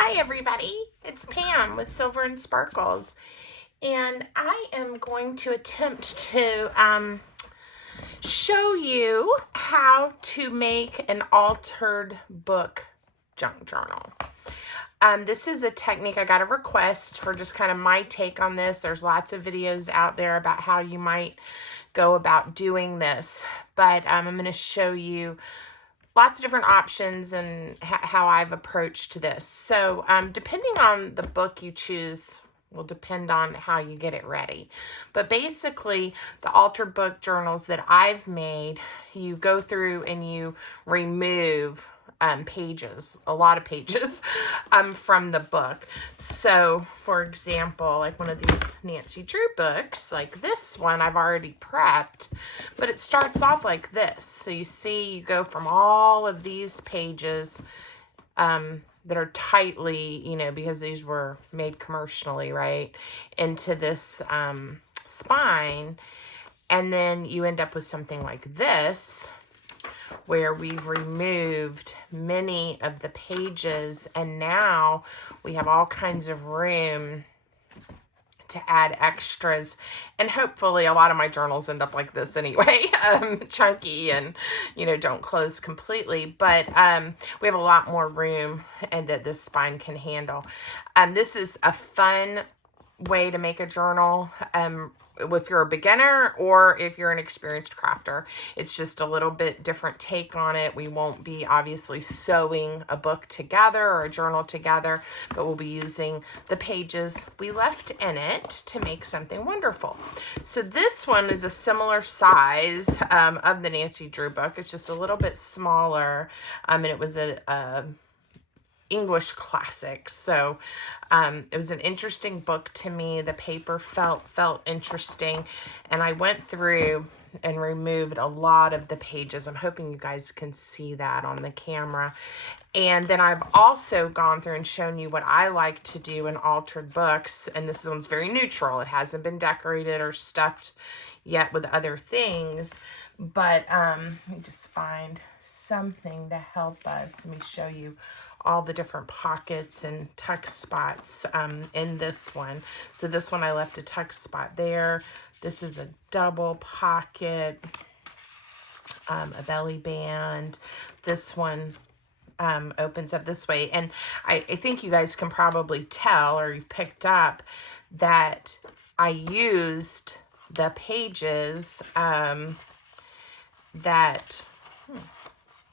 Hi everybody, it's Pam with Silver and Sparkles, and I am going to attempt to show you how to make an altered book junk journal. This is a technique. I got a request for just kind of my take on this. There's lots of videos out there about how you might go about doing this, but I'm going to show you lots of different options and how I've approached this. So depending on the book you choose will depend on how you get it ready. But basically, the altered book journals that I've made, you go through and you remove pages, a lot of pages from the book. So, for example, like one of these Nancy Drew books, like this one, I've already prepped, but it starts off like this. So you see, you go from all of these pages that are tightly, because these were made commercially, right, into this spine, and then you end up with something like this, where we've removed many of the pages, and now we have all kinds of room to add extras. And hopefully a lot of my journals end up like this anyway, chunky and, don't close completely. But we have a lot more room and that this spine can handle. This is a fun way to make a journal. If you're a beginner or if you're an experienced crafter, it's just a little bit different take on it. We won't be obviously sewing a book together or a journal together, but we'll be using the pages we left in it to make something wonderful. So this one is a similar size of the Nancy Drew book. It's just a little bit smaller, and it was a English classic. So it was an interesting book to me. The paper felt interesting, and I went through and removed a lot of the pages. I'm hoping you guys can see that on the camera. And then I've also gone through and shown you what I like to do in altered books, and this one's very neutral. It hasn't been decorated or stuffed yet with other things, but let me just find something to help us. Let me show you all the different pockets and tuck spots in this one. So this one I left a tuck spot there. This is a double pocket, a belly band. This one opens up this way. And I think you guys can probably tell, or you picked up, that I used the pages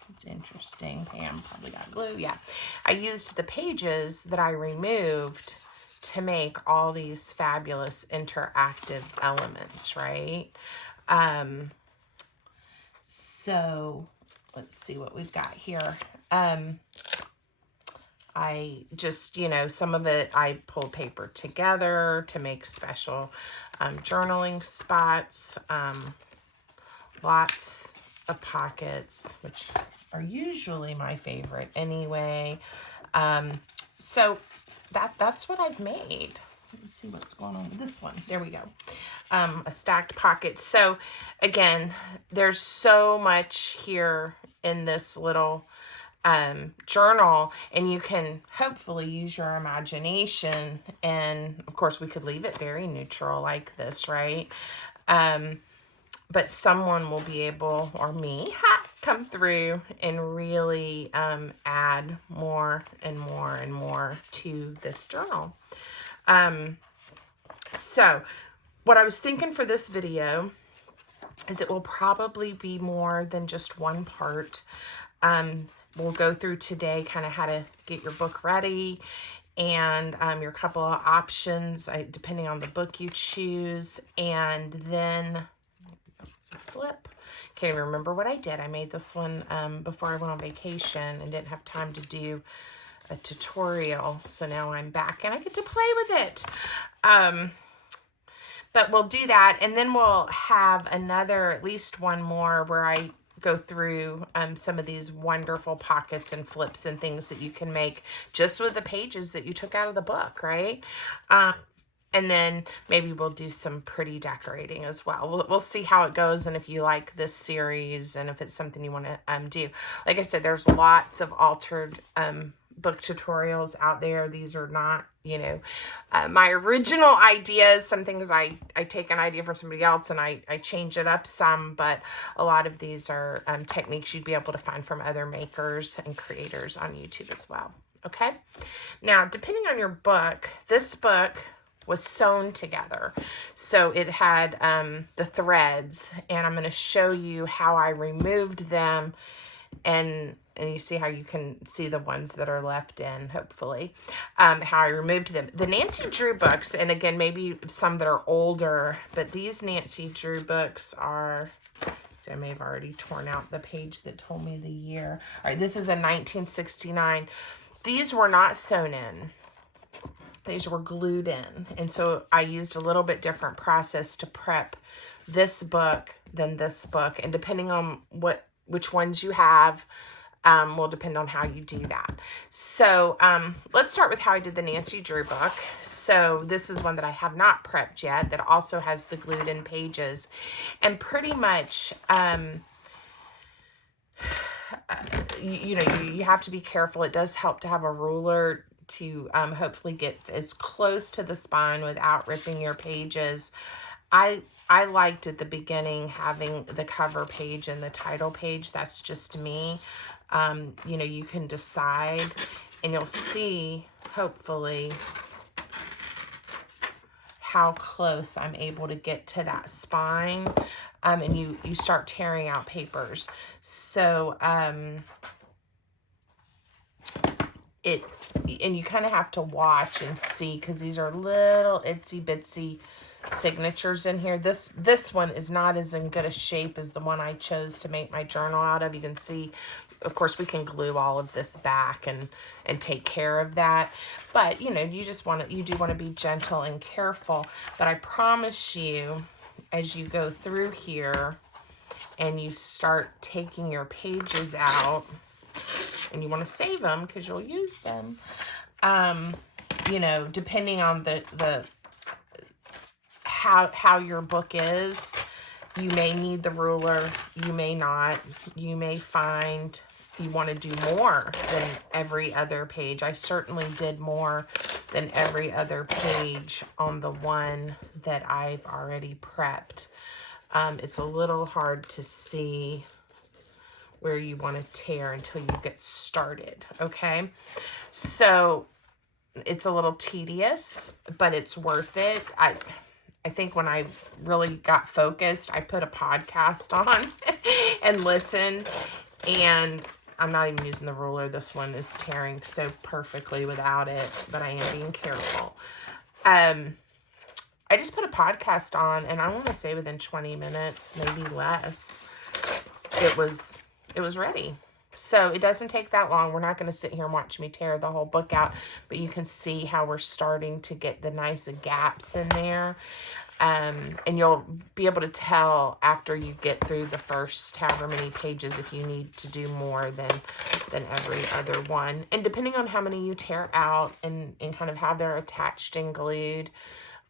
it's interesting. Pam probably got glue. Yeah. I used the pages that I removed to make all these fabulous interactive elements, right? So let's see what we've got here. I just, some of it I pulled paper together to make special journaling spots. Lots of pockets, which are usually my favorite anyway. So that's what I've made. Let's see what's going on with this one. There we go. A stacked pocket. So again, there's so much here in this little journal, and you can hopefully use your imagination. And of course we could leave it very neutral like this, right? But someone will be able, or me, come through and really add more and more and more to this journal. So what I was thinking for this video is it will probably be more than just one part. We'll go through today kind of how to get your book ready, and your couple of options depending on the book you choose. And then it's a flip. Can't even remember what I did. I made this one before I went on vacation and didn't have time to do a tutorial. So now I'm back and I get to play with it. But we'll do that, and then we'll have at least one more where I go through some of these wonderful pockets and flips and things that you can make just with the pages that you took out of the book, right? And then maybe we'll do some pretty decorating as well. We'll see how it goes, and if you like this series and if it's something you want to do. Like I said, there's lots of altered book tutorials out there. These are not, my original ideas. Some things I take an idea from somebody else and I change it up some, but a lot of these are techniques you'd be able to find from other makers and creators on YouTube as well. Okay. Now, depending on your book, this book was sewn together. So it had the threads, and I'm going to show you how I removed them, and you see how you can see the ones that are left in, hopefully, how I removed them. The Nancy Drew books, and again, maybe some that are older, but these Nancy Drew books are, so I may have already torn out the page that told me the year. All right, this is a 1969. These were not sewn in. These were glued in. And so I used a little bit different process to prep this book than this book. And depending on which ones you have, will depend on how you do that. So let's start with how I did the Nancy Drew book. So this is one that I have not prepped yet, that also has the glued in pages. And pretty much, you have to be careful. It does help to have a ruler to hopefully get as close to the spine without ripping your pages. I liked at the beginning having the cover page and the title page. That's just me. You can decide, and you'll see, hopefully, how close I'm able to get to that spine. And you start tearing out papers. So, and you kind of have to watch and see, because these are little itsy bitsy signatures in here. This one is not as in good a shape as the one I chose to make my journal out of. You can see, of course, we can glue all of this back and take care of that. But, you do want to be gentle and careful. But I promise you, as you go through here and you start taking your pages out, and you want to save them because you'll use them, depending on the how your book is, you may need the ruler, you may not. You may find you want to do more than every other page. I certainly did more than every other page on the one that I've already prepped. It's a little hard to see where you want to tear until you get started, okay? So it's a little tedious, but it's worth it. I think when I really got focused, I put a podcast on and listened, and I'm not even using the ruler. This one is tearing so perfectly without it, but I am being careful. I just put a podcast on, and I want to say within 20 minutes, maybe less, it was ready. So it doesn't take that long. We're not going to sit here and watch me tear the whole book out, but you can see how we're starting to get the nice gaps in there. And you'll be able to tell after you get through the first however many pages if you need to do more than every other one. And depending on how many you tear out and kind of how they're attached and glued,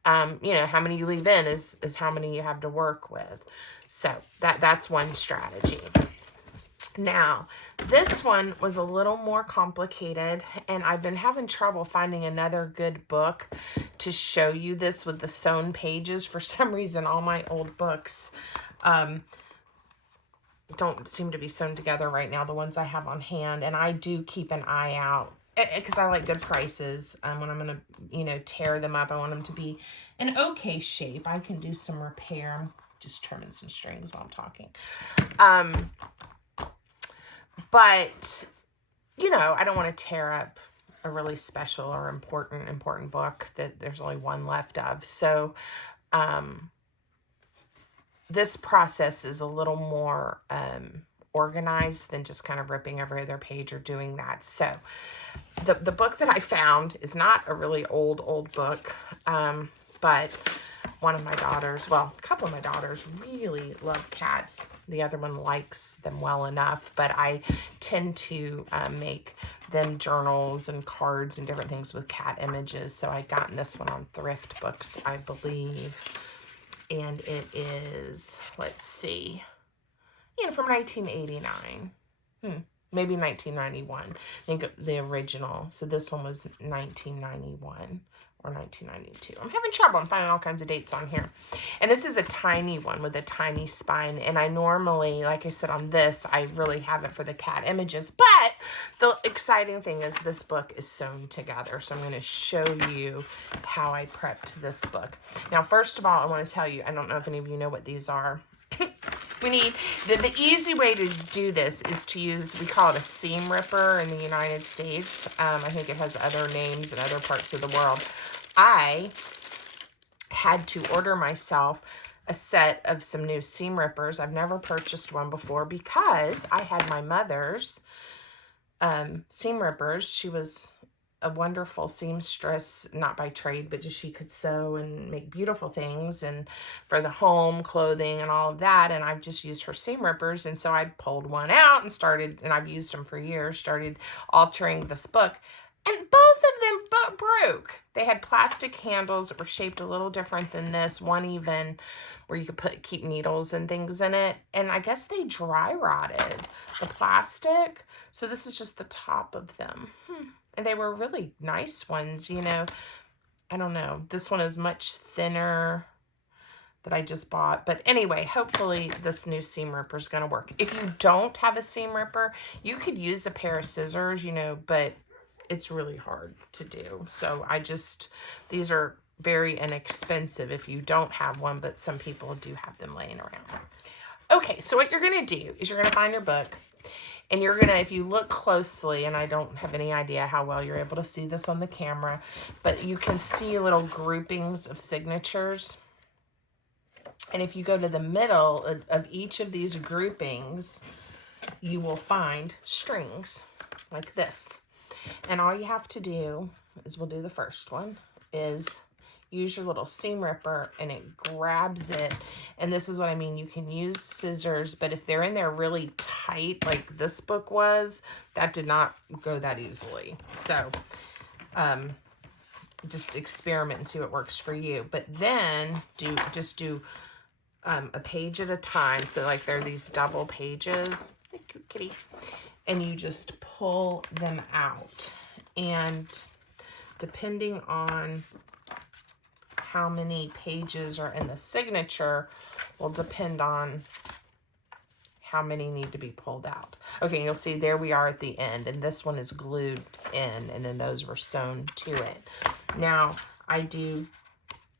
how many you leave in is how many you have to work with. So that's one strategy. Now, this one was a little more complicated, and I've been having trouble finding another good book to show you this with the sewn pages. For some reason, all my old books don't seem to be sewn together right now, the ones I have on hand, and I do keep an eye out because I like good prices. When I'm going to, tear them up, I want them to be in okay shape. I can do some repair. I'm just trimming some strings while I'm talking. But, I don't want to tear up a really special or important book that there's only one left of. So, this process is a little more organized than just kind of ripping every other page or doing that. So, the book that I found is not a really old book, but one of my daughters, a couple of my daughters really love cats. The other one likes them well enough, but I tend to make them journals and cards and different things with cat images. So I got this one on Thrift Books, I believe. And it is, let's see, from 1989. maybe 1991. I think the original. So this one was 1991 or 1992. I'm having trouble. I'm finding all kinds of dates on here. And this is a tiny one with a tiny spine. And I normally, like I said on this, I really have it for the cat images. But the exciting thing is this book is sewn together. So I'm going to show you how I prepped this book. Now, first of all, I want to tell you, I don't know if any of you know what these are. We need, the easy way to do this is to use, we call it a seam ripper in the United States. I think it has other names in other parts of the world. I had to order myself a set of some new seam rippers. I've never purchased one before because I had my mother's seam rippers. She was a wonderful seamstress, not by trade, but just she could sew and make beautiful things and for the home, clothing and all of that. And I've just used her seam rippers. And so I pulled one out and started, and I've used them for years, started altering this book. And both of them broke. They had plastic handles that were shaped a little different than this. One even where you could keep needles and things in it. And I guess they dry rotted the plastic. So this is just the top of them. And they were really nice ones, you know. I don't know. This one is much thinner that I just bought. But anyway, hopefully this new seam ripper is going to work. If you don't have a seam ripper, you could use a pair of scissors, you know, but it's really hard to do. So these are very inexpensive if you don't have one, but some people do have them laying around. Okay, so what you're going to do is you're going to find your book. And you're going to, if you look closely, and I don't have any idea how well you're able to see this on the camera, but you can see little groupings of signatures. And if you go to the middle of each of these groupings, you will find strings like this. And all you have to do is, we'll do the first one, is use your little seam ripper and it grabs it. And this is what I mean. You can use scissors, but if they're in there really tight, like this book was, that did not go that easily. So just experiment and see what works for you. But then just do a page at a time. So like there are these double pages. Thank you, kitty. And you just pull them out. And depending on how many pages are in the signature will depend on how many need to be pulled out. Okay, you'll see there we are at the end, and this one is glued in, and then those were sewn to it. Now, I do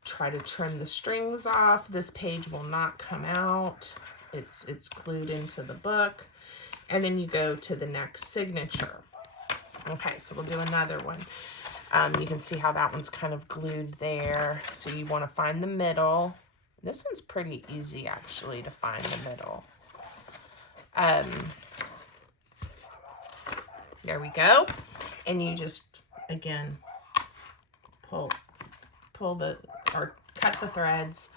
try to trim the strings off. This page will not come out. It's glued into the book. And then you go to the next signature. Okay, so we'll do another one. You can see how that one's kind of glued there. So you want to find the middle. This one's pretty easy, actually, to find the middle. There we go. And you just, again, pull or cut the threads,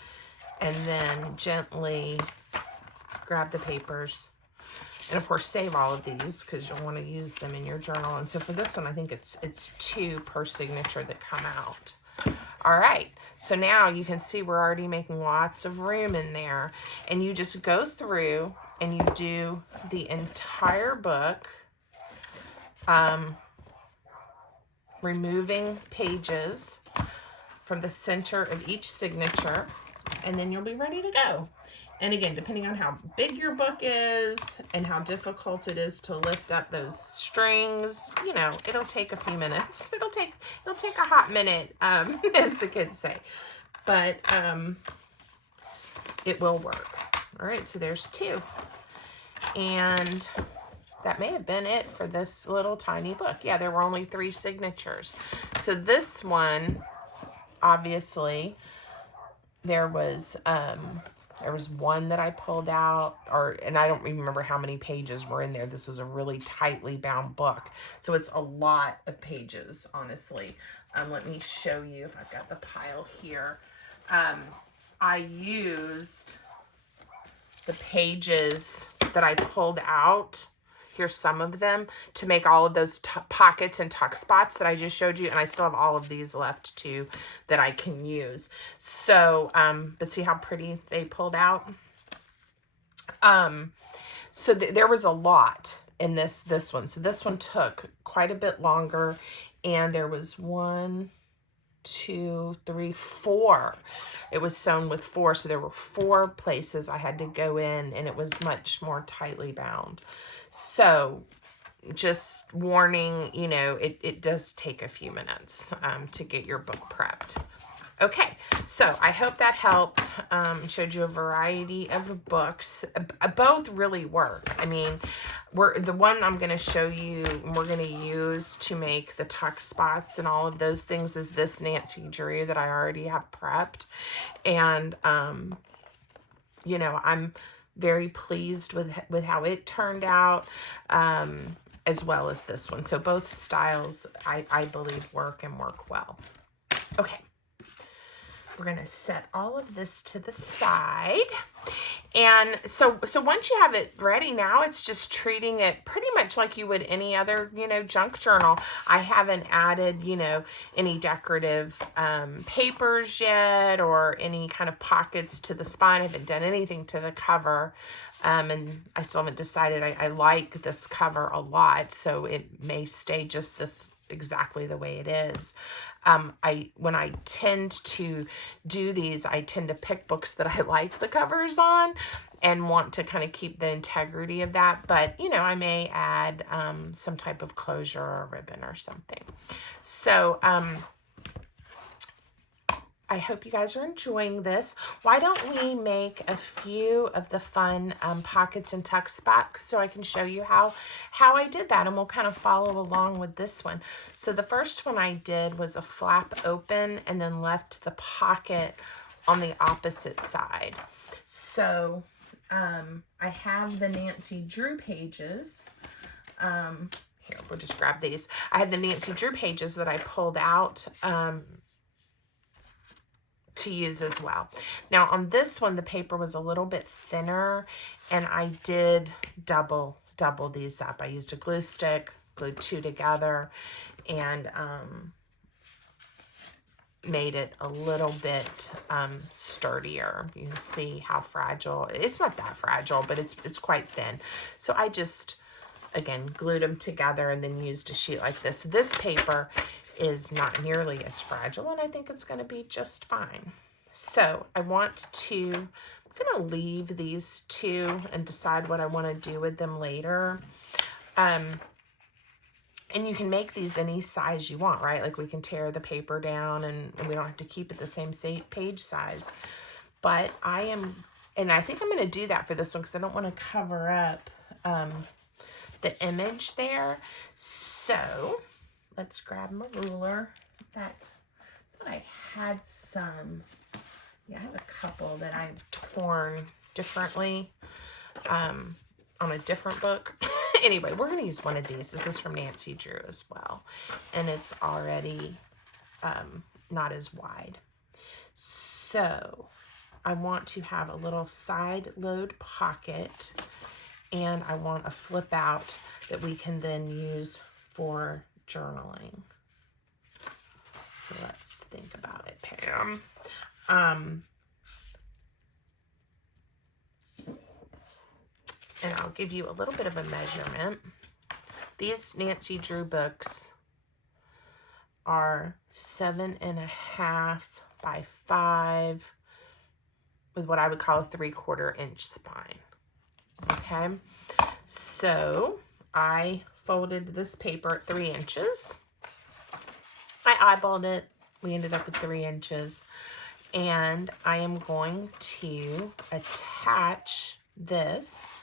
and then gently grab the papers. And of course, save all of these because you'll want to use them in your journal. And so for this one, I think it's 2 per signature that come out. All right, so now you can see we're already making lots of room in there. And you just go through and you do the entire book, removing pages from the center of each signature, and then you'll be ready to go. And again, depending on how big your book is and how difficult it is to lift up those strings, you know, it'll take a few minutes. It'll take a hot minute, as the kids say. But it will work. All right, so there's 2. And that may have been it for this little tiny book. Yeah, there were only 3 signatures. So this one, obviously, there was one that I pulled out, and I don't remember how many pages were in there. This was a really tightly bound book. So it's a lot of pages, honestly. Let me show you if I've got the pile here. I used the pages that I pulled out. Here's some of them to make all of those pockets and tuck spots that I just showed you. And I still have all of these left too that I can use. So, but see how pretty they pulled out? So there was a lot in this one. So this one took quite a bit longer, and there was 1, 2, 3, 4. It was sewn with 4, so there were 4 places I had to go in, and it was much more tightly bound. So just warning, you know, it does take a few minutes to get your book prepped. Okay, so I hope that helped. Showed you a variety of books. Both really work. I mean, the one I'm going to show you and we're going to use to make the tuck spots and all of those things is this Nancy Drew that I already have prepped. And, you know, I'm very pleased with how it turned out, as well as this one. So both styles, I believe, work and work well. Okay. We're going to set all of this to the side. And so once you have it ready, now it's just treating it pretty much like you would any other, you know, junk journal. I haven't added, you know, any decorative papers yet or any kind of pockets to the spine. I haven't done anything to the cover. And I still haven't decided. I like this cover a lot, so it may stay just this exactly the way it is. When I tend to do these, I tend to pick books that I like the covers on and want to kind of keep the integrity of that. But, you know, I may add some type of closure or ribbon or something. So, I hope you guys are enjoying this. Why don't we make a few of the fun pockets and tuck spots so I can show you how I did that, and we'll kind of follow along with this one. So the first one I did was a flap open and then left the pocket on the opposite side. So I have the Nancy Drew pages. Here, we'll just grab these. I had the Nancy Drew pages that I pulled out to use as well. Now on this one, the paper was a little bit thinner, and I did double these up. I used a glue stick, glued 2 together, and made it a little bit sturdier. You can see how fragile. It's not that fragile, but it's quite thin. So I just, again, glued them together and then used a sheet like this. This paper is not nearly as fragile, and I think it's going to be just fine. So I'm going to leave these 2 and decide what I want to do with them later. And you can make these any size you want, right? Like we can tear the paper down and we don't have to keep it the same page size. But I think I'm going to do that for this one because I don't want to cover up the image there. So let's grab my ruler. That I had some, I have a couple that I've torn differently on a different book. Anyway, we're going to use one of these. This is from Nancy Drew as well, and it's already not as wide. So I want to have a little side load pocket, and I want a flip out that we can then use for journaling. So let's think about it, Pam. And I'll give you a little bit of a measurement. These Nancy Drew books are 7.5 by 5 with what I would call a 3/4 inch spine. Okay, so I folded this paper at 3 inches. I eyeballed it. We ended up with 3 inches. And I am going to attach this.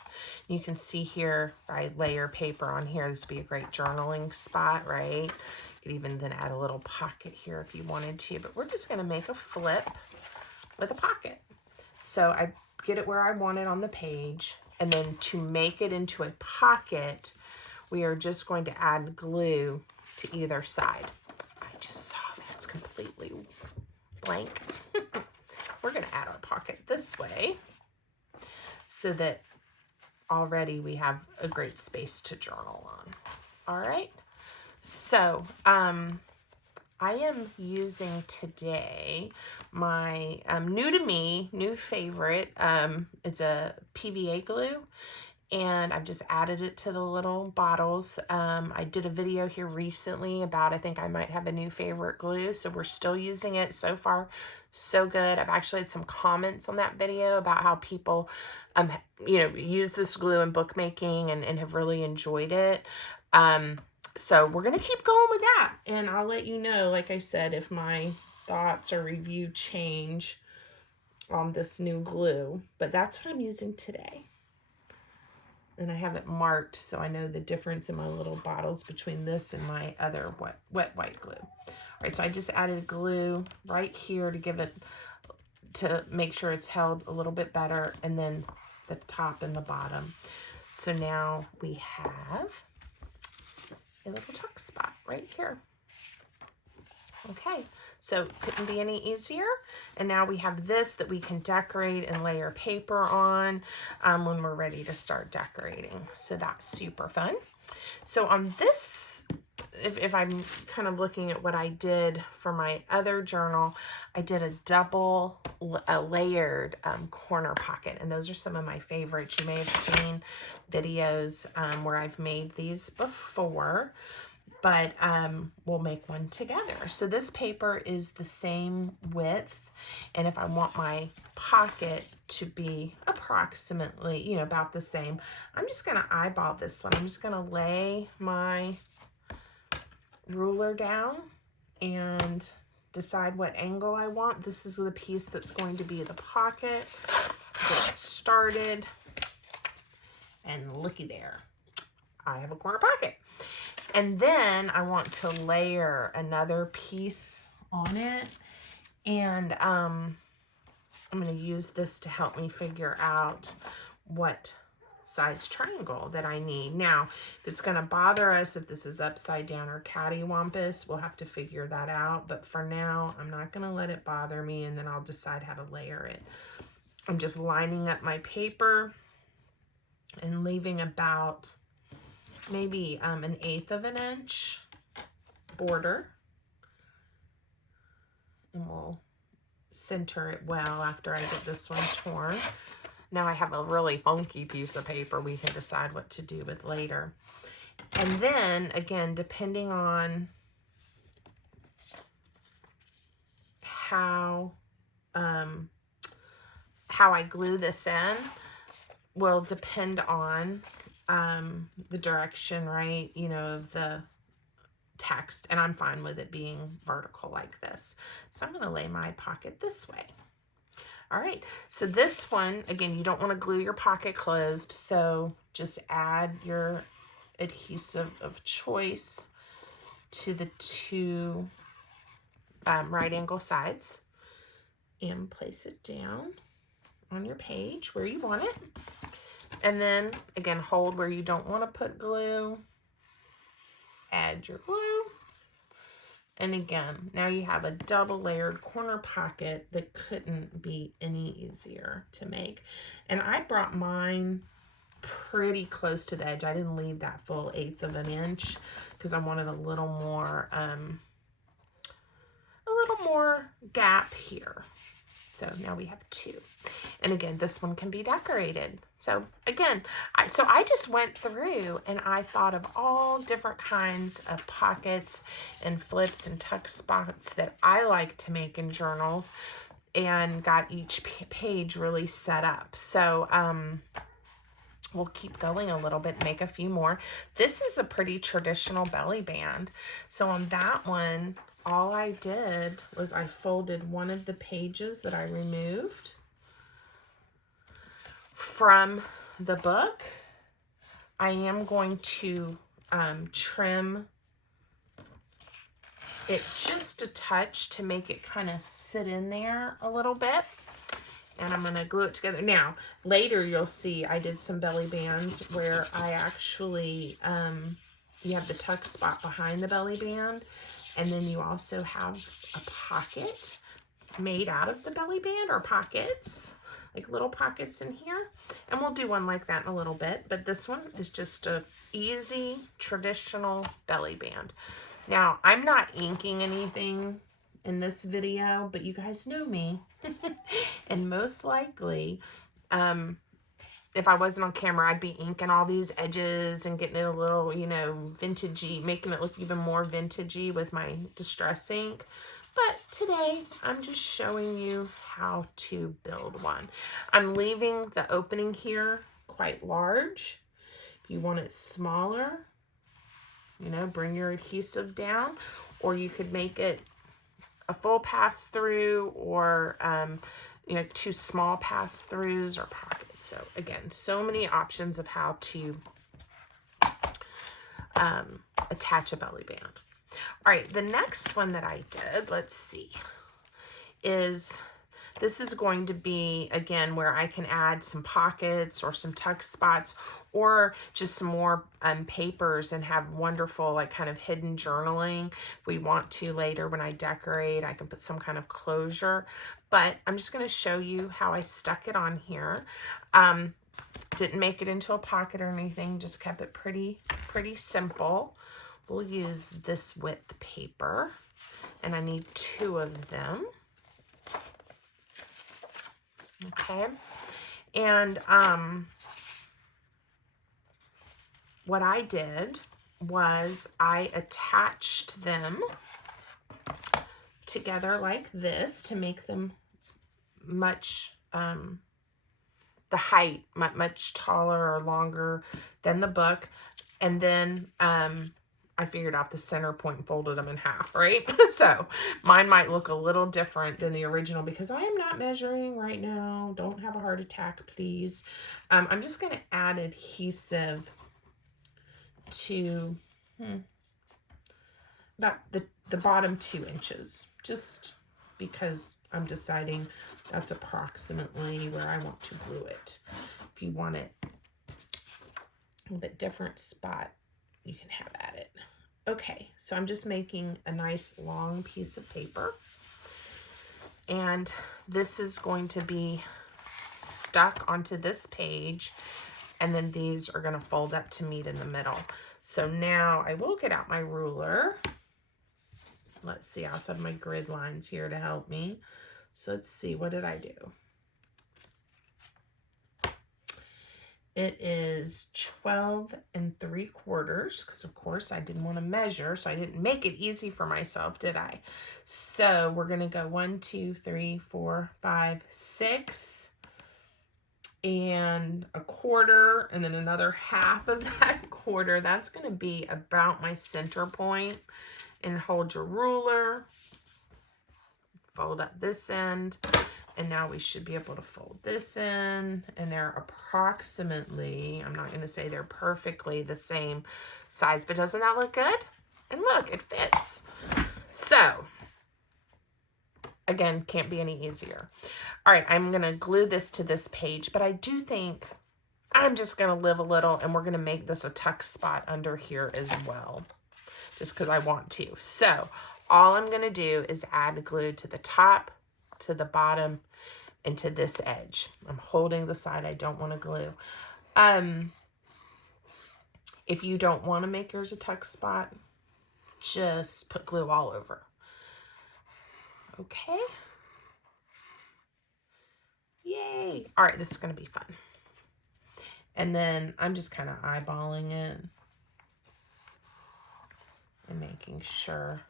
You can see here, I layer paper on here. This would be a great journaling spot, right? You could even then add a little pocket here if you wanted to. But we're just going to make a flip with a pocket. So I get it where I want it on the page. And then to make it into a pocket, we are just going to add glue to either side. I just saw that's completely blank. We're going to add our pocket this way so that already we have a great space to journal on. All right. So I am using today my new to me, new favorite. It's a PVA glue, and I've just added it to the little bottles. I did a video here recently about, I think I might have a new favorite glue, so we're still using it. So far, so good. I've actually had some comments on that video about how people, use this glue in bookmaking and have really enjoyed it. So we're going to keep going with that, and I'll let you know, like I said, if my thoughts or review change on this new glue, but that's what I'm using today. And I have it marked so I know the difference in my little bottles between this and my other wet white glue. All right, so I just added glue right here to make sure it's held a little bit better, and then the top and the bottom. So now we have a little tuck spot right here. Okay, so couldn't be any easier. And now we have this that we can decorate and layer paper on when we're ready to start decorating. So that's super fun. So on this, if I'm kind of looking at what I did for my other journal, I did a layered corner pocket, and those are some of my favorites. You may have seen videos where I've made these before, but we'll make one together. So this paper is the same width, and if I want my pocket to be approximately, about the same, I'm just going to eyeball this one. I'm just going to lay my ruler down and decide what angle I want. This is the piece that's going to be the pocket. Get started, and looky there, I have a corner pocket. And then I want to layer another piece on it, and I'm going to use this to help me figure out what size triangle that I need. Now, if it's going to bother us, if this is upside down or cattywampus, we'll have to figure that out. But for now, I'm not going to let it bother me, and then I'll decide how to layer it. I'm just lining up my paper and leaving about maybe 1/8 of an inch border, and we'll center it well after I get this one torn. Now I have a really funky piece of paper we can decide what to do with later. And then again, depending on how I glue this in will depend on the direction, right, of the text, and I'm fine with it being vertical like this. So I'm going to lay my pocket this way. All right, so this one, again, you don't want to glue your pocket closed, so just add your adhesive of choice to the two right angle sides and place it down on your page where you want it. And then, again, hold where you don't want to put glue. Add your glue. And again, now you have a double layered corner pocket that couldn't be any easier to make. And I brought mine pretty close to the edge. I didn't leave that full 1/8 of an inch because I wanted a little more gap here. So now we have 2. And again, this one can be decorated. So again, I just went through and I thought of all different kinds of pockets and flips and tuck spots that I like to make in journals, and got each page really set up. So we'll keep going a little bit, make a few more. This is a pretty traditional belly band. So on that one, all I did was I folded one of the pages that I removed from the book. I am going to trim it just a touch to make it kind of sit in there a little bit. And I'm going to glue it together. Now, later you'll see I did some belly bands where I actually, you have the tuck spot behind the belly band. And then you also have a pocket made out of the belly band, or pockets, like little pockets in here. And we'll do one like that in a little bit. But this one is just a easy, traditional belly band. Now, I'm not inking anything in this video, but you guys know me. And most likely, if I wasn't on camera, I'd be inking all these edges and getting it a little, you know, vintagey, making it look even more vintagey with my Distress ink. But today, I'm just showing you how to build one. I'm leaving the opening here quite large. If you want it smaller, you know, bring your adhesive down, or you could make it a full pass through, or you know, 2 small pass throughs or pockets. So again, so many options of how to attach a belly band. All right, the next one that I did, let's see, is this is going to be, again, where I can add some pockets or some tuck spots, or just some more papers and have wonderful, like, kind of hidden journaling. If we want to later when I decorate, I can put some kind of closure. But I'm just going to show you how I stuck it on here. Didn't make it into a pocket or anything, just kept it pretty simple. We'll use this width paper, and I need 2 of them. Okay, and what I did was I attached them together like this to make them much, the height much taller or longer than the book. And then I figured out the center point and folded them in half, right? So mine might look a little different than the original because I am not measuring right now. Don't have a heart attack, please. I'm just going to add adhesive to about the bottom 2 inches, just because I'm deciding that's approximately where I want to glue it. If you want it a little bit different spot, you can have at it. Okay, so I'm just making a nice long piece of paper, and this is going to be stuck onto this page, and then these are going to fold up to meet in the middle. So now I will get out my ruler. Let's see, I also have my grid lines here to help me. So let's see, what did I do? It is 12 3/4, because of course I didn't want to measure, so I didn't make it easy for myself, did I? So we're going to go 1, 2, 3, 4, 5, 6 and a quarter, and then another half of that quarter. That's going to be about my center point. And hold your ruler, fold up this end, and now we should be able to fold this in, and they're approximately, I'm not going to say they're perfectly the same size, but doesn't that look good? And look, it fits. So, again, can't be any easier. All right, I'm going to glue this to this page, but I do think I'm just going to live a little, and we're going to make this a tuck spot under here as well, just because I want to. So all I'm going to do is add glue to the top, to the bottom, and to this edge. I'm holding the side I don't want to glue. If you don't want to make yours a tuck spot, just put glue all over. Okay. Yay. All right, this is going to be fun. And then I'm just kind of eyeballing it and making sure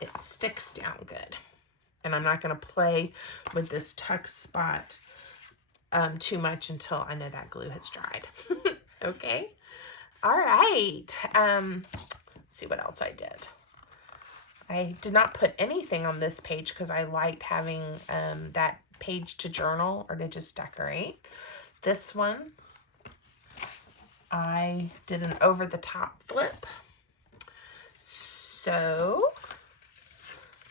it sticks down good. And I'm not going to play with this tuck spot too much until I know that glue has dried. Okay. All right. Let's see what else I did. I did not put anything on this page because I liked having that page to journal or to just decorate. This one, I did an over-the-top flip. So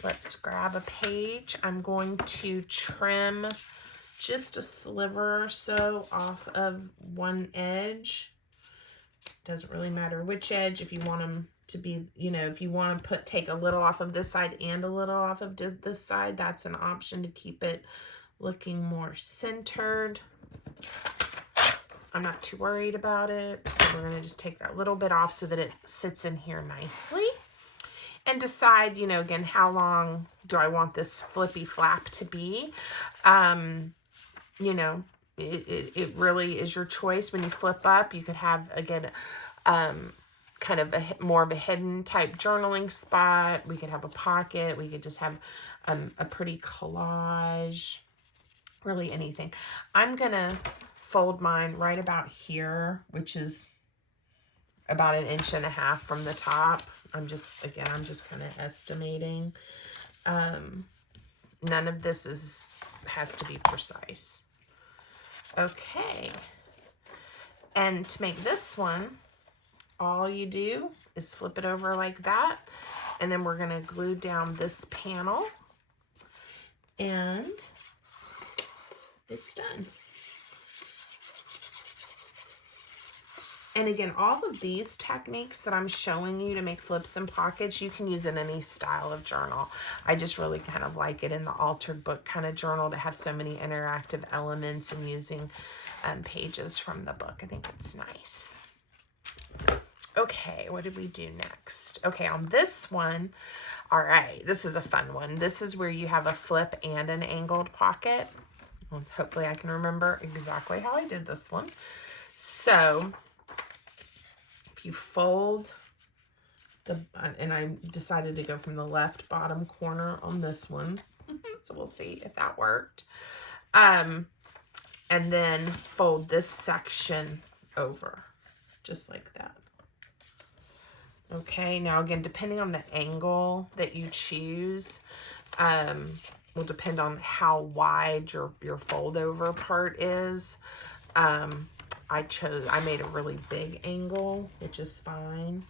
let's grab a page. I'm going to trim just a sliver or so off of one edge. Doesn't really matter which edge. If you want them to be, you know, if you want to take a little off of this side and a little off of this side, that's an option to keep it looking more centered. I'm not too worried about it. So we're going to just take that little bit off so that it sits in here nicely. And decide, you know, again, how long do I want this flippy flap to be? You know, it really is your choice. When you flip up, you could have, again, kind of more of a hidden type journaling spot. We could have a pocket. We could just have a pretty collage. Really anything. I'm going to fold mine right about here, which is about 1.5 inches from the top. I'm just kind of estimating. None of this has to be precise. Okay. And to make this one, all you do is flip it over like that. And then we're going to glue down this panel. And it's done. And again, all of these techniques that I'm showing you to make flips and pockets, you can use in any style of journal. I just really kind of like it in the altered book kind of journal to have so many interactive elements and using pages from the book. I think it's nice. Okay, what did we do next? Okay, on this one, all right, this is a fun one. This is where you have a flip and an angled pocket. Well, hopefully I can remember exactly how I did this one. So if you fold and I decided to go from the left bottom corner on this one. So we'll see if that worked. And then fold this section over just like that. Okay, now again, depending on the angle that you choose, will depend on how wide your fold over part is. I made a really big angle, which is fine.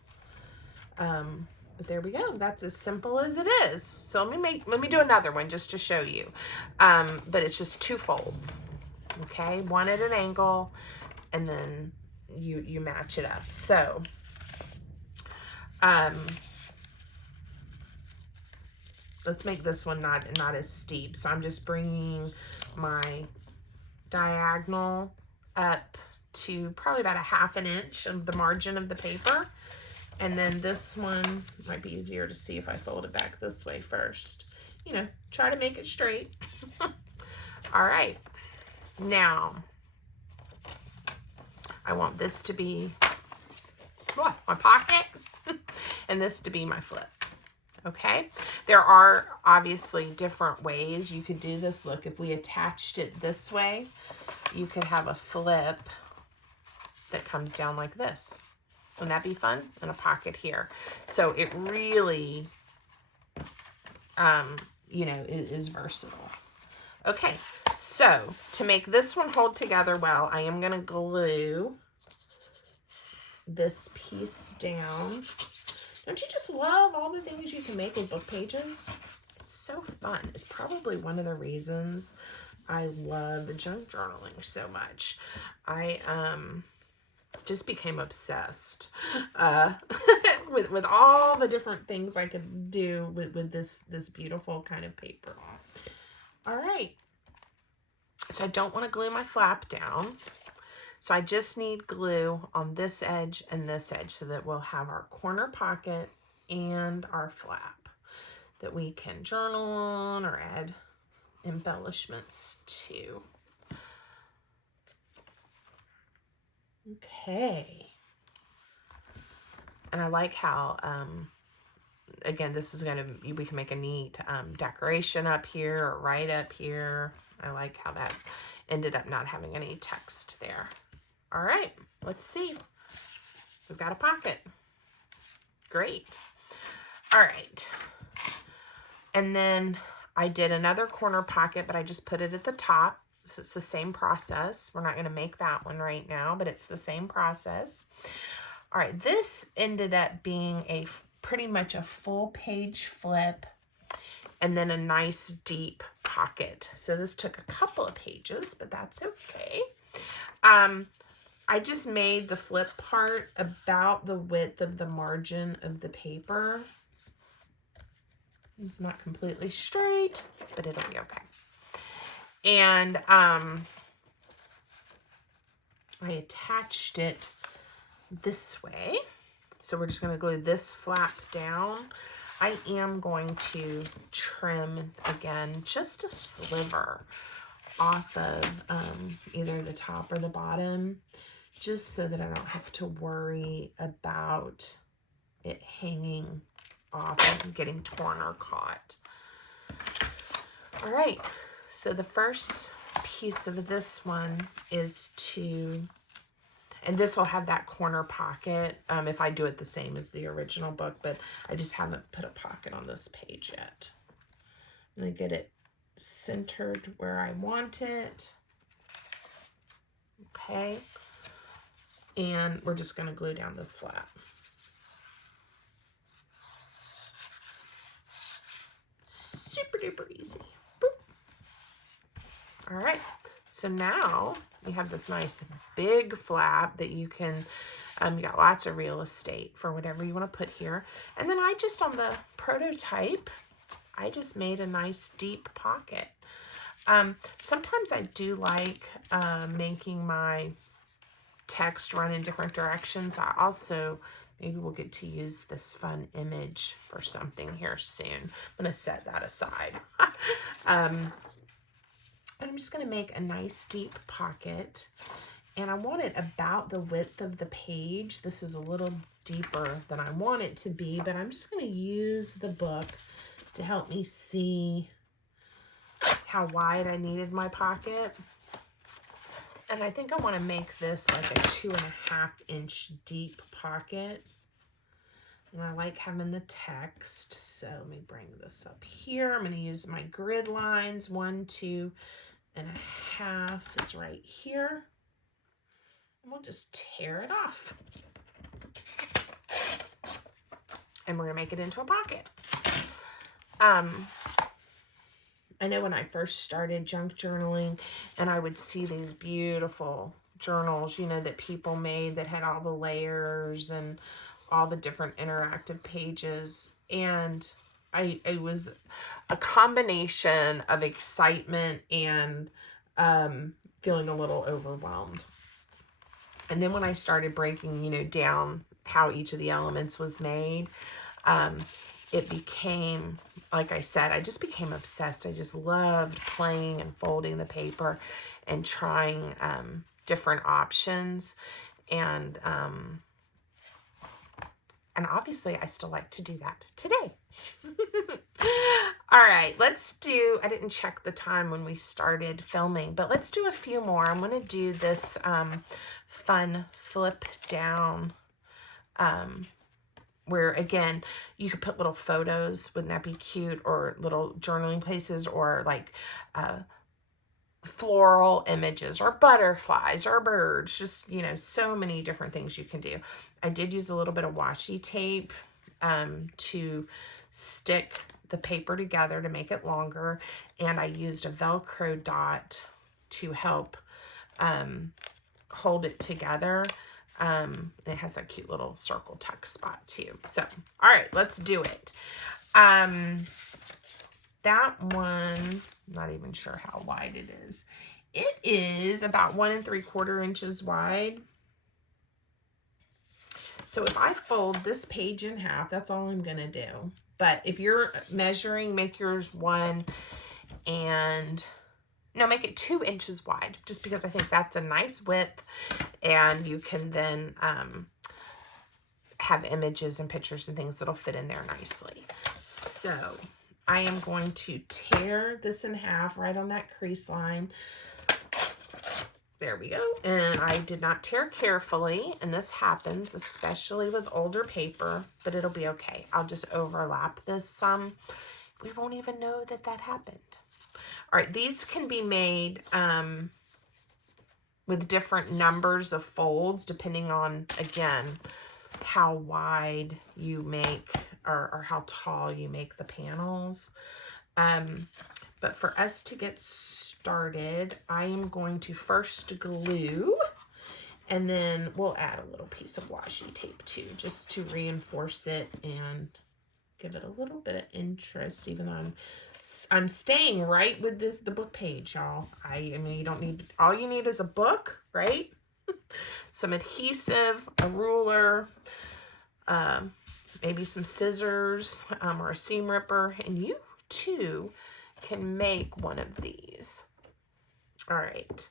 But there we go. That's as simple as it is. So let me do another one just to show you. But it's just 2 folds. Okay, one at an angle, and then you match it up. So let's make this one not as steep. So I'm just bringing my diagonal up to probably about 1/2 inch of the margin of the paper. And then this one might be easier to see if I fold it back this way first. You know, try to make it straight. All right. Now, I want this to be what? My pocket. And this to be my flip. Okay, there are obviously different ways you could do this. Look, if we attached it this way, you could have a flip that comes down like this. Wouldn't that be fun? And a pocket here. So it really, you know, is versatile. Okay, so to make this one hold together well, I am going to glue this piece down. Don't you just love all the things you can make with book pages? It's so fun. It's probably one of the reasons I love junk journaling so much. I just became obsessed with all the different things I could do with this beautiful kind of paper. All right. So I don't want to glue my flap down. So I just need glue on this edge and this edge so that we'll have our corner pocket and our flap that we can journal on or add embellishments to. Okay. And I like how, again, this is we can make a neat decoration up here or right up here. I like how that ended up not having any text there. All right, let's see. We've got a pocket. Great. All right. And then I did another corner pocket, but I just put it at the top. So it's the same process. We're not going to make that one right now, but it's the same process. All right, this ended up being pretty much a full page flip and then a nice deep pocket. So this took a couple of pages, but that's okay. I just made the flip part about the width of the margin of the paper. It's not completely straight, but it'll be okay. And I attached it this way. So we're just going to glue this flap down. I am going to trim, again, just a sliver off of either the top or the bottom, just so that I don't have to worry about it hanging off and getting torn or caught. All right, so the first piece of this one is to, and this will have that corner pocket if I do it the same as the original book, but I just haven't put a pocket on this page yet. I'm going to get it centered where I want it. Okay. And we're just going to glue down this flap. Super duper easy. Boop. All right. So now you have this nice big flap that you can, you got lots of real estate for whatever you want to put here. And then I just, on the prototype, I just made a nice deep pocket. Sometimes I do like making my text run in different directions. I also, maybe we'll get to use this fun image for something here soon. I'm going to set that aside. And I'm just going to make a nice deep pocket, and I want it about the width of the page. This is a little deeper than I want it to be, but I'm just going to use the book to help me see how wide I needed my pocket. And I think I want to make this like a 2.5 inch deep pocket. And I like having the text, so let me bring this up here. I'm going to use my grid lines. 1, 2.5 is right here. And we'll just tear it off. And we're going to make it into a pocket. I know when I first started junk journaling, and I would see these beautiful journals, you know, that people made that had all the layers and all the different interactive pages. And it was a combination of excitement and feeling a little overwhelmed. And then when I started breaking, you know, down how each of the elements was made, it became, like I said, I just became obsessed. I just loved playing and folding the paper and trying different options. And obviously I still like to do that today. All right, let's do, I didn't check the time when we started filming, but let's do a few more. I'm going to do this fun flip down where, again, you could put little photos. Wouldn't that be cute? Or little journaling places, or like floral images, or butterflies, or birds. Just, you know, so many different things you can do. I did use a little bit of washi tape to stick the paper together to make it longer, and I used a Velcro dot to help hold it together. It has a cute little circle tuck spot too. So, all right, let's do it. That one, not even sure how wide it is. It is about 1 3/4 inches wide. So if I fold this page in half, that's all I'm gonna do. But if you're measuring, make yours make it 2 inches wide, just because I think that's a nice width, and you can then have images and pictures and things that'll fit in there nicely. So I am going to tear this in half right on that crease line. There we go. And I did not tear carefully, and this happens especially with older paper, but it'll be okay. I'll just overlap this some. We won't even know that that happened. All right, these can be made with different numbers of folds, depending on, again, how wide you make or how tall you make the panels. But for us to get started, I am going to first glue, and then we'll add a little piece of washi tape too, just to reinforce it and give it a little bit of interest, even though I'm staying right with the book page, y'all. I mean, you don't need, all you need is a book, right? Some adhesive, a ruler, maybe some scissors, or a seam ripper, and you too can make one of these. All right.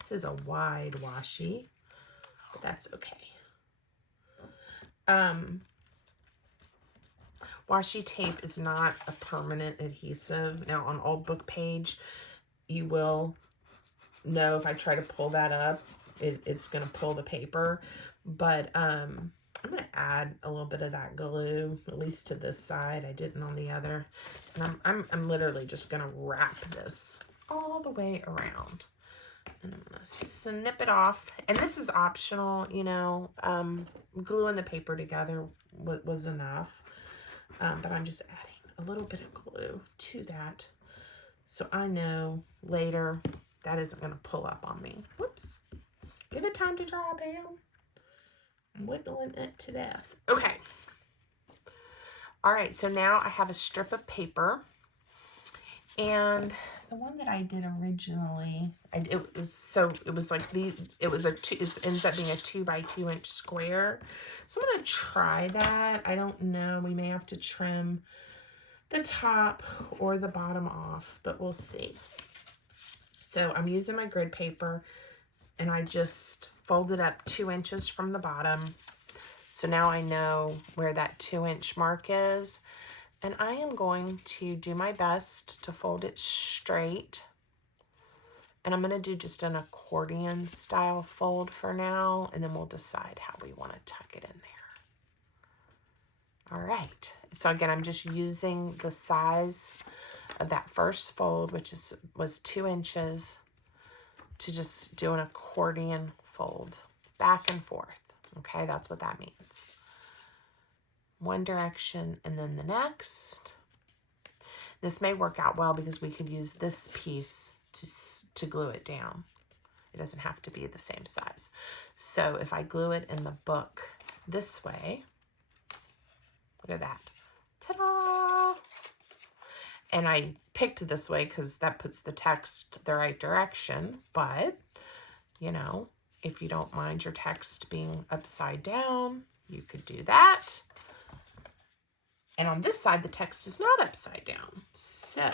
This is a wide washi, but that's okay. Washi tape is not a permanent adhesive. Now on Old Book Page, you will know if I try to pull that up, it's going to pull the paper. But I'm going to add a little bit of that glue, at least to this side. I didn't on the other. And I'm literally just going to wrap this all the way around. And I'm going to snip it off. And this is optional, you know. Gluing the paper together was enough. But I'm just adding a little bit of glue to that, so I know later that isn't going to pull up on me. Whoops. Give it time to dry, Pam. I'm wiggling it to death. Okay. All right, so now I have a strip of paper. And the one that I did originally, it ends up being a 2 by 2 inch square. So I'm going to try that. I don't know. We may have to trim the top or the bottom off, but we'll see. So I'm using my grid paper, and I just folded up 2 inches from the bottom. So now I know where that 2 inch mark is. And I am going to do my best to fold it straight. And I'm going to do just an accordion style fold for now. And then we'll decide how we want to tuck it in there. All right. So again, I'm just using the size of that first fold, which was 2 inches, to just do an accordion fold back and forth. Okay, that's what that means. One direction and then the next. This may work out well because we could use this piece to glue it down. It doesn't have to be the same size. So if I glue it in the book this way, look at that. Ta-da! And I picked this way because that puts the text the right direction. But, you know, if you don't mind your text being upside down, you could do that. And on this side, the text is not upside down. So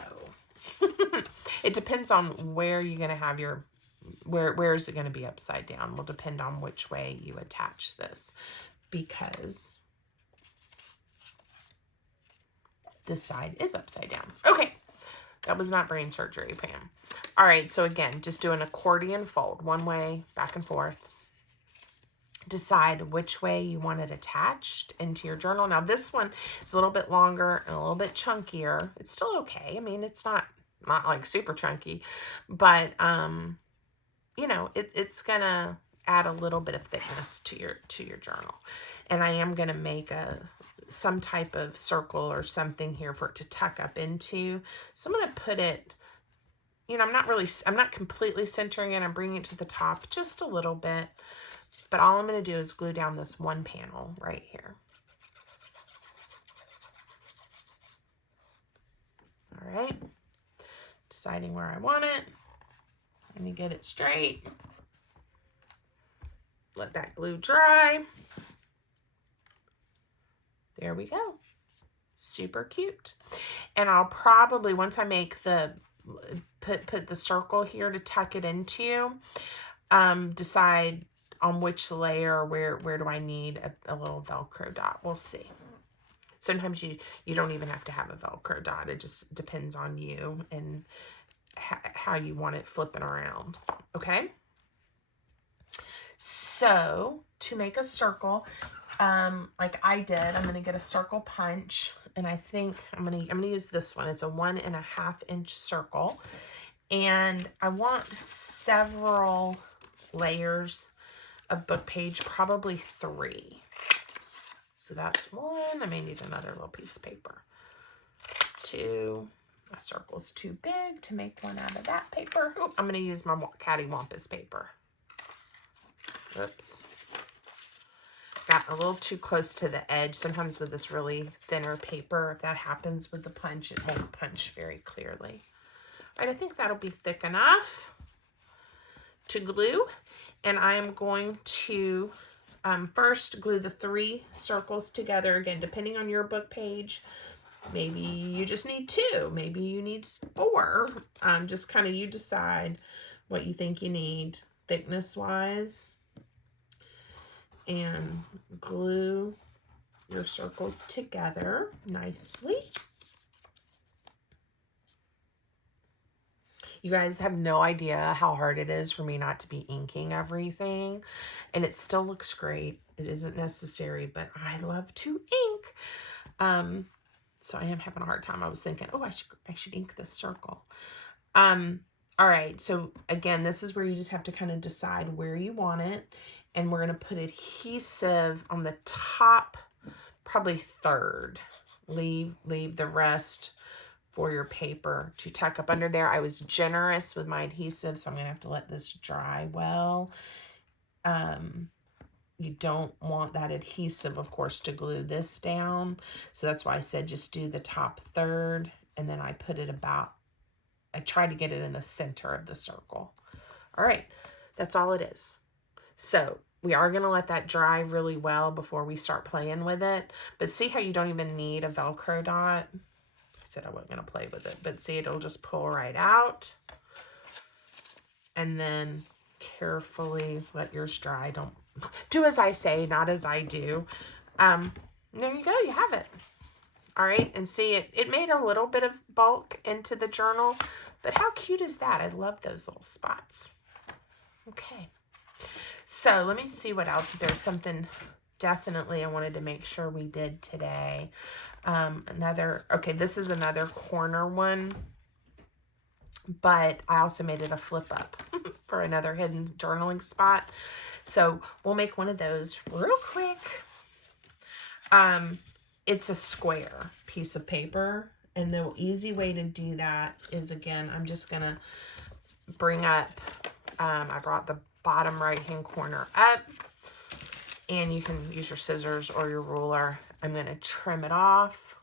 it depends on where you're going to have your, where is it going to be upside down? Will depend on which way you attach this, because this side is upside down. Okay. That was not brain surgery, Pam. All right. So again, just do an accordion fold, one way, back and forth. Decide which way you want it attached into your journal. Now this one is a little bit longer and a little bit chunkier. It's still okay. I mean, it's not like super chunky, but you know, it's gonna add a little bit of thickness to your journal. And I am gonna make some type of circle or something here for it to tuck up into. So I'm gonna put it, you know, I'm not completely centering it. I'm bringing it to the top just a little bit. But all I'm going to do is glue down this one panel right here. All right. Deciding where I want it. Let me get it straight. Let that glue dry. There we go. Super cute. And I'll probably, once I make the, put the circle here to tuck it into, decide on which layer, where do I need a little Velcro dot. We'll see. Sometimes you don't even have to have a Velcro dot. It just depends on you and how you want it flipping around. Okay. So to make a circle, like I did, I'm going to get a circle punch, and I think I'm going to use this one. It's a 1.5 inch circle, and I want several layers a book page, probably 3. So that's 1. I may need another little piece of paper. 2. My circle's too big to make one out of that paper. Oh, I'm going to use my Cattywampus paper. Oops. Got a little too close to the edge. Sometimes with this really thinner paper, if that happens with the punch, it won't punch very clearly. All right, I think that'll be thick enough to glue. And I am going to first glue the 3 circles together. Again, depending on your book page, Maybe you just need 2. Maybe you need 4. Just kind of you decide what you think you need thickness wise. And glue your circles together nicely. You guys have no idea how hard it is for me not to be inking everything. And it still looks great. It isn't necessary, but I love to ink. So I am having a hard time. I was thinking, oh, I should ink this circle. All right. So again, this is where you just have to kind of decide where you want it. And we're going to put adhesive on the top, probably third. Leave the rest for your paper to tuck up under there. I was generous with my adhesive, so I'm going to have to let this dry well. You don't want that adhesive, of course, to glue this down. So that's why I said just do the top third. And then I put it I tried to get it in the center of the circle. All right, that's all it is. So we are going to let that dry really well before we start playing with it. But see how you don't even need a Velcro dot? I said I wasn't going to play with it, but see, it'll just pull right out. And then carefully let yours dry. Don't do as I say, not as I do. There you go. You have it. All right. And see, it made a little bit of bulk into the journal, but how cute is that? I love those little spots. Okay. So let me see what else. If there's something definitely I wanted to make sure we did today. Okay, this is another corner one, but I also made it a flip up for another hidden journaling spot. So we'll make one of those real quick. It's a square piece of paper, and the easy way to do that is, again, I'm just gonna bring up, I brought the bottom right hand corner up, and you can use your scissors or your ruler. I'm going to trim it off.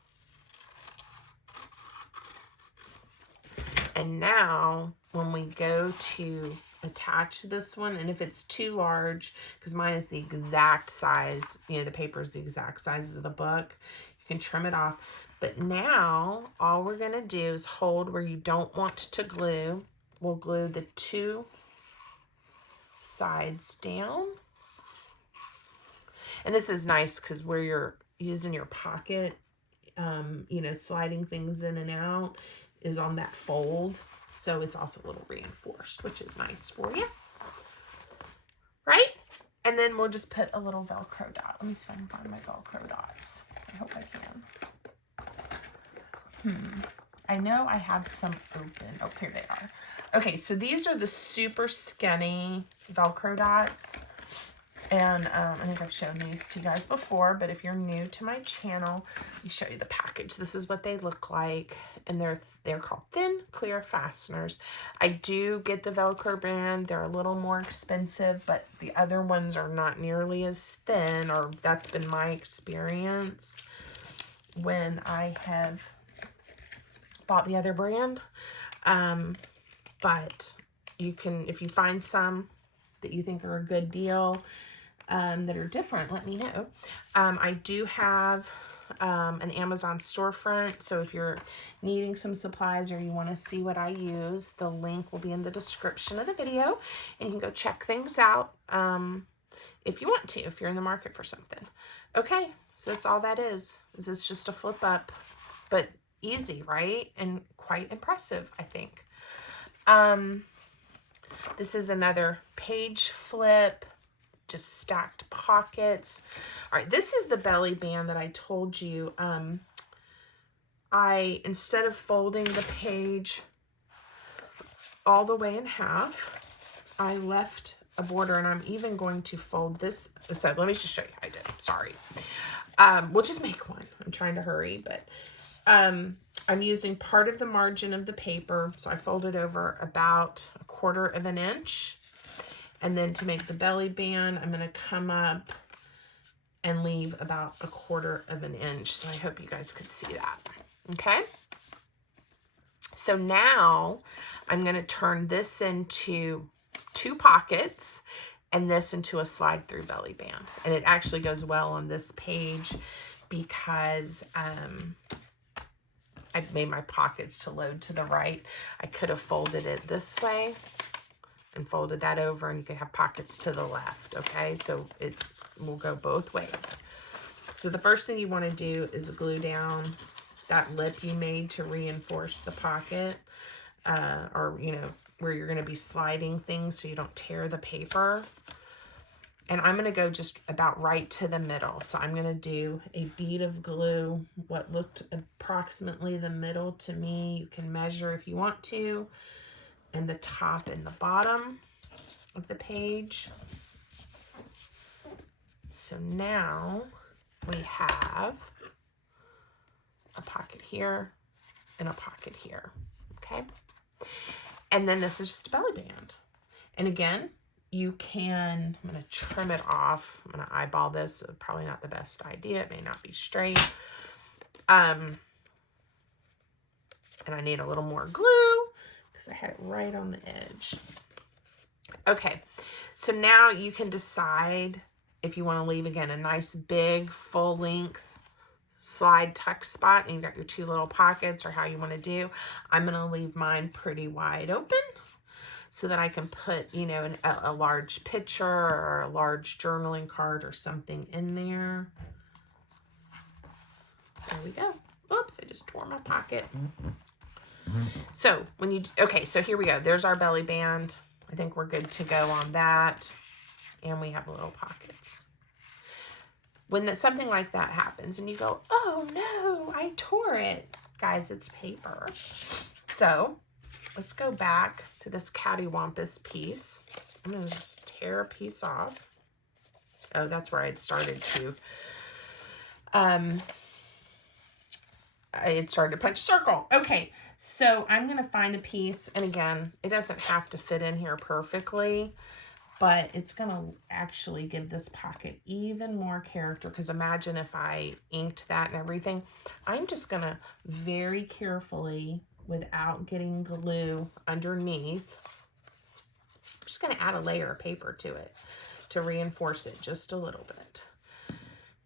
And now when we go to attach this one, and if it's too large, because mine is the exact size, the paper is the exact size of the book, you can trim it off. But now all we're going to do is hold where you don't want to glue. We'll glue the 2 sides down. And this is nice because where you're using your pocket, sliding things in and out is on that fold. So it's also a little reinforced, which is nice for you. Right? And then we'll just put a little Velcro dot. Let me see if I can find my Velcro dots. I hope I can. I know I have some open. Oh, here they are. Okay, so these are the super skinny Velcro dots. And I think I've shown these to you guys before, but if you're new to my channel, let me show you the package. This is what they look like, and they're called Thin Clear Fasteners. I do get the Velcro brand. They're a little more expensive, but the other ones are not nearly as thin, or that's been my experience when I have bought the other brand. But you can, if you find some that you think are a good deal, that are different, let me know. I do have an Amazon storefront, so if you're needing some supplies or you want to see what I use, the link will be in the description of the video, and you can go check things out if you want to, if you're in the market for something. Okay, so that's all that is. It's just a flip up, but easy, right? And quite impressive, I think. This is another page flip, just stacked pockets. All right, this is the belly band that I told you. Instead of folding the page all the way in half, I left a border, and I'm even going to fold this. So let me just show you how I did. Sorry. We'll just make one. I'm trying to hurry, but I'm using part of the margin of the paper, so I folded over about 1/4 of an inch. And then to make the belly band, I'm going to come up and leave about 1/4 of an inch. So I hope you guys could see that. Okay. So now I'm going to turn this into 2 pockets and this into a slide through belly band. And it actually goes well on this page because I made my pockets to load to the right. I could have folded it this way and folded that over, and you could have pockets to the left, okay? So it will go both ways. So the first thing you want to do is glue down that lip you made to reinforce the pocket, or, you know, where you're going to be sliding things so you don't tear the paper. And I'm going to go just about right to the middle. So I'm going to do a bead of glue, what looked approximately the middle to me. You can measure if you want to, and the top and the bottom of the page. So now we have a pocket here and a pocket here, okay? And then this is just a belly band. And again, you can, I'm gonna trim it off. I'm gonna eyeball this, so probably not the best idea. It may not be straight. And I need a little more glue because I had it right on the edge. Okay, so now you can decide if you wanna leave, again, a nice big full length slide tuck spot, and you've got your two little pockets, or how you wanna do. I'm gonna leave mine pretty wide open, so that I can put, you know, a large picture or a large journaling card or something in there. There we go. Oops, I just tore my pocket. So when you, okay, so here we go. There's our belly band. I think we're good to go on that. And we have little pockets. When something like that happens and you go, oh no, I tore it. Guys, it's paper. So let's go back to this cattywampus piece. I'm going to just tear a piece off. Oh, that's where I had started to. I had started to punch a circle. Okay, so I'm going to find a piece. And again, it doesn't have to fit in here perfectly, but it's going to actually give this pocket even more character. Because imagine if I inked that and everything. I'm just going to very carefully, without getting glue underneath, I'm just going to add a layer of paper to it to reinforce it just a little bit.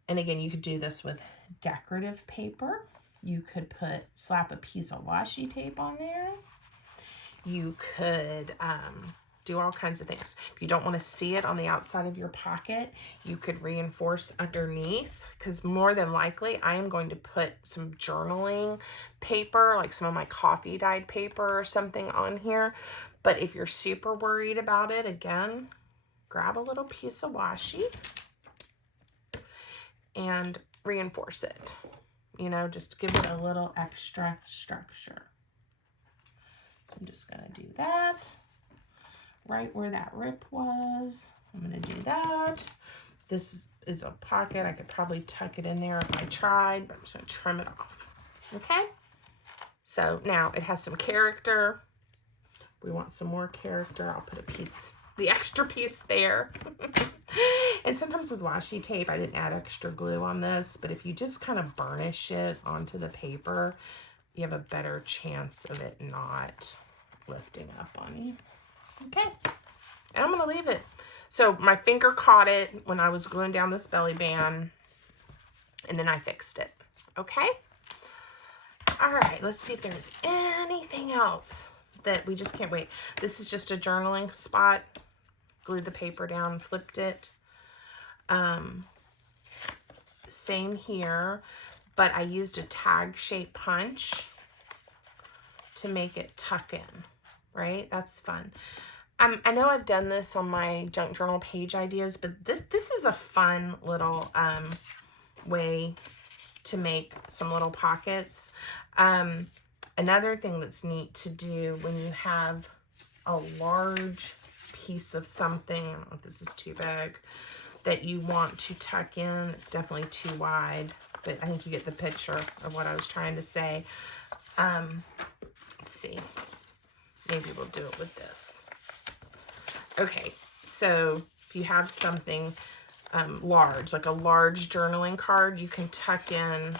And again, you could do this with decorative paper. You could slap a piece of washi tape on there. You could do all kinds of things. If you don't want to see it on the outside of your pocket, you could reinforce underneath, because more than likely I am going to put some journaling paper, like some of my coffee dyed paper or something on here. But if you're super worried about it, again, grab a little piece of washi and reinforce it. You know, just give it a little extra structure. So I'm just going to do that. Right where that rip was, I'm going to do that. This is a pocket. I could probably tuck it in there if I tried, but I'm just going to trim it off. Okay? So now it has some character. We want some more character. I'll put a piece, the extra piece there. And sometimes with washi tape, I didn't add extra glue on this, but if you just kind of burnish it onto the paper, you have a better chance of it not lifting up on you. Okay, and I'm going to leave it. So my finger caught it when I was gluing down this belly band, and then I fixed it. Okay? All right, let's see if there's anything else that we just can't wait. This is just a journaling spot. Glued the paper down, flipped it. Same here, but I used a tag shape punch to make it tuck in. Right? That's fun. I know I've done this on my junk journal page ideas, but this is a fun little way to make some little pockets. Another thing that's neat to do when you have a large piece of something, I don't know if this is too big, that you want to tuck in. It's definitely too wide, but I think you get the picture of what I was trying to say. Let's see. Maybe we'll do it with this. Okay, so if you have something large, like a large journaling card, you can tuck in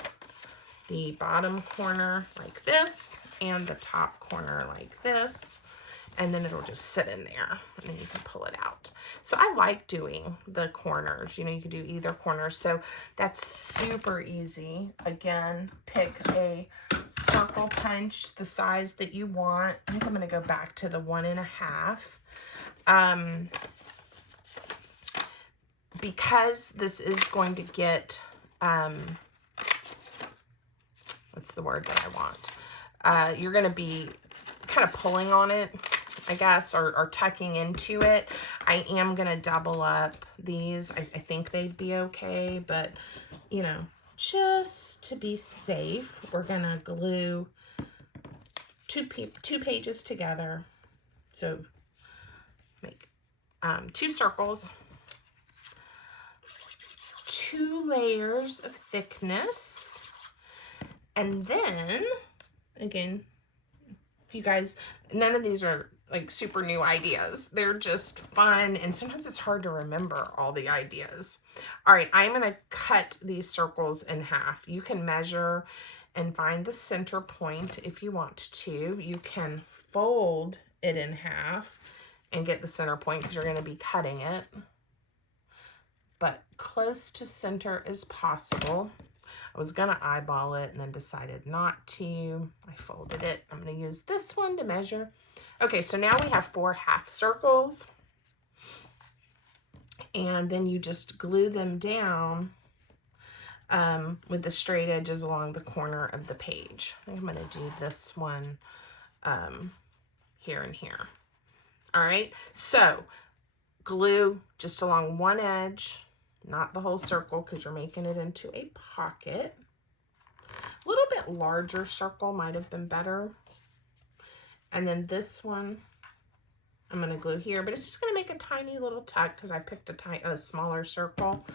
the bottom corner like this and the top corner like this. and then it'll just sit in there, and then you can pull it out. So I like doing the corners. You know, you can do either corner. So that's super easy. Again, pick a circle punch, the size that you want. I think I'm going to go back to the 1.5. Because this is going to get, what's the word that I want? You're going to be kind of pulling on it, I guess, or tucking into it. I am going to double up these. I think they'd be okay, but, you know, just to be safe, we're going to glue two pages together. So make 2 circles, 2 layers of thickness, and then, again, if you guys, none of these are like super new ideas. They're just fun, and sometimes it's hard to remember all the ideas. All right, I'm going to cut these circles in half. You can measure and find the center point if you want to. You can fold it in half and get the center point because you're going to be cutting it, but close to center as possible. I was going to eyeball it and then decided not to. I folded it. I'm going to use this one to measure. Okay, so now we have 4 half circles. And then you just glue them down with the straight edges along the corner of the page. I think I'm going to do this one here and here. All right, so glue just along one edge, not the whole circle because you're making it into a pocket. A little bit larger circle might have been better. And then this one, I'm going to glue here, but it's just going to make a tiny little tuck because I picked a smaller circle.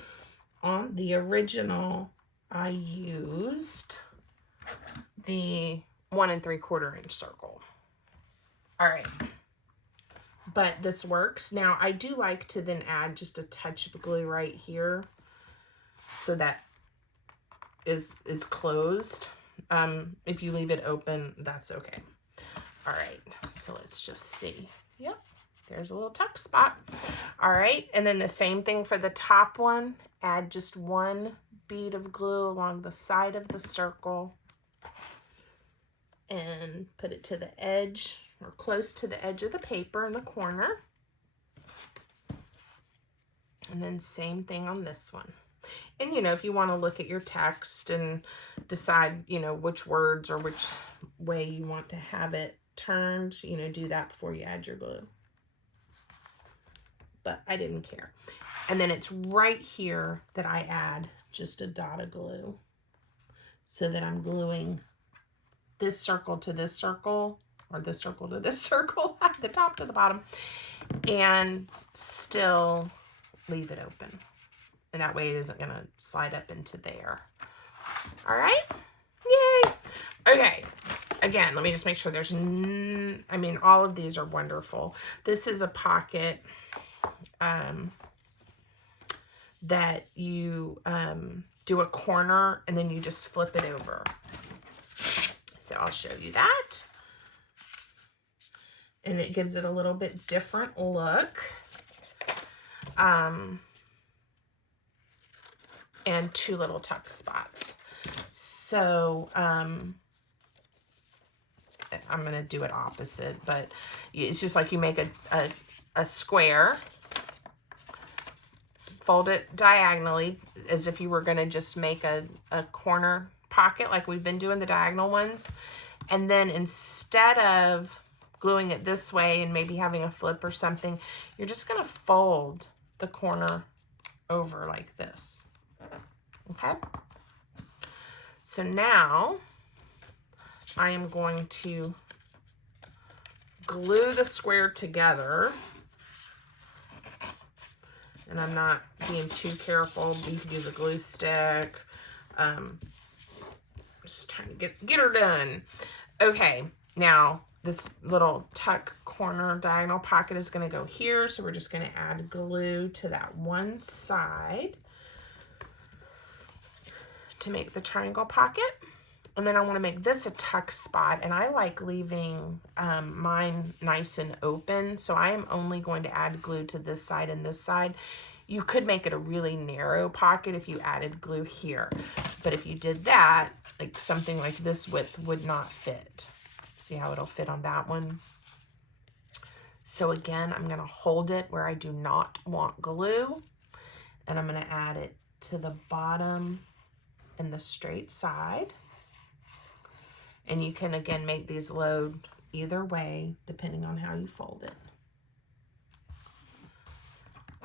On the original, I used the 1 3/4 inch circle. All right. But this works. Now, I do like to then add just a touch of glue right here so that is closed. If you leave it open, that's okay. All right, so let's just see. Yep, there's a little tuck spot. All right, and then the same thing for the top one. Add just 1 bead of glue along the side of the circle and put it to the edge or close to the edge of the paper in the corner. And then same thing on this one. And, you know, if you want to look at your text and decide, you know, which words or which way you want to have it turned, you know, do that before you add your glue. But I didn't care. And then it's right here that I add just a dot of glue so that I'm gluing this circle to this circle, or this circle to this circle, the top to the bottom, and still leave it open. And that way it isn't going to slide up into there. All right? Yay! Okay. Again, let me just make sure there's, I mean, all of these are wonderful. This is a pocket that you do a corner and then you just flip it over. So I'll show you that. And it gives it a little bit different look. And 2 little tuck spots. So I'm going to do it opposite, but it's just like you make a square, fold it diagonally as if you were going to just make a corner pocket like we've been doing the diagonal ones. And then instead of gluing it this way and maybe having a flip or something, you're just going to fold the corner over like this. Okay? So now I am going to glue the square together. And I'm not being too careful. You could use a glue stick. Just trying to get her done. Okay, now this little tuck corner diagonal pocket is going to go here. So we're just going to add glue to that one side to make the triangle pocket. And then I want to make this a tuck spot, and I like leaving mine nice and open. So I am only going to add glue to this side and this side. You could make it a really narrow pocket if you added glue here. But if you did that, like something like this width would not fit. See how it'll fit on that one? So again, I'm going to hold it where I do not want glue. And I'm going to add it to the bottom and the straight side. And you can, again, make these load either way, depending on how you fold it.